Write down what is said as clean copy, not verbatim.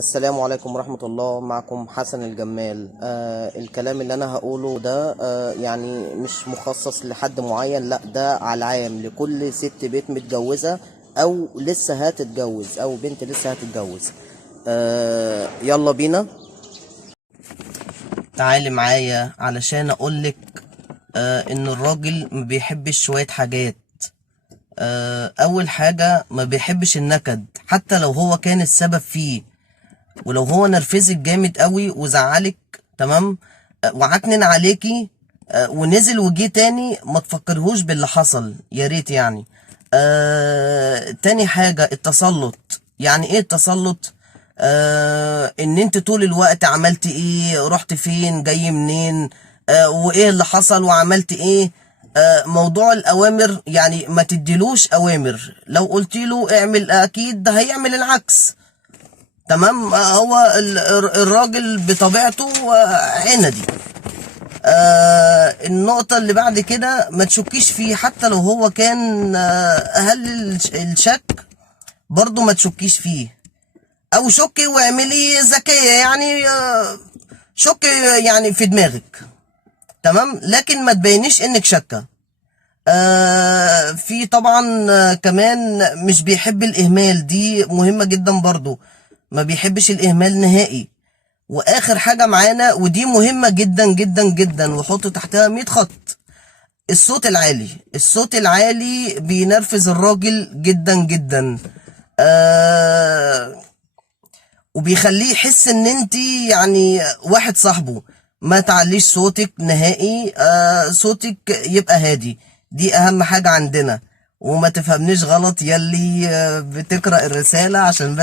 السلام عليكم ورحمة الله. معكم حسن الجمال. الكلام اللي أنا هقوله ده يعني مش مخصص لحد معين، لأ ده على العام لكل ست بيت متجوزة أو لسه هتتجوز أو بنت لسه هتتجوز. يلا بينا، تعالي معايا علشان أقولك إن الراجل ما بيحبش شوية حاجات. أول حاجة ما بيحبش النكد حتى لو هو كان السبب فيه، ولو هو نرفزك جامد قوي وزعلك تمام وعكنن عليكي ونزل وجي تاني، ما تفكرهوش باللي حصل يا ريت يعني. تاني حاجة التسلط. يعني ايه التسلط؟ ان انت طول الوقت عملت ايه، رحت فين، جاي منين، وايه اللي حصل وعملت ايه. موضوع الاوامر، يعني ما تديلوش اوامر، لو قلت له اعمل اكيد ده هيعمل العكس. تمام. هو الراجل بطبيعته عندي. النقطة اللي بعد كده ما تشكيش فيه حتى لو هو كان أهل الشك، برضو ما تشكيش فيه، أو شكي واعملي ذكية يعني شكي يعني في دماغك. تمام، لكن ما تبينيش إنك شكة. في طبعا كمان مش بيحب الإهمال، دي مهمة جدا برضو، ما بيحبش الإهمال نهائي. واخر حاجة معانا ودي مهمة جدا جدا جدا وحط تحتها 100 خط: الصوت العالي. الصوت العالي بينرفز الراجل جدا جدا، وبيخليه يحس ان انت يعني واحد صاحبه. ما تعليش صوتك نهائي، صوتك يبقى هادي، دي اهم حاجة عندنا. وما تفهمنيش غلط يلي بتقرأ الرسالة، عشان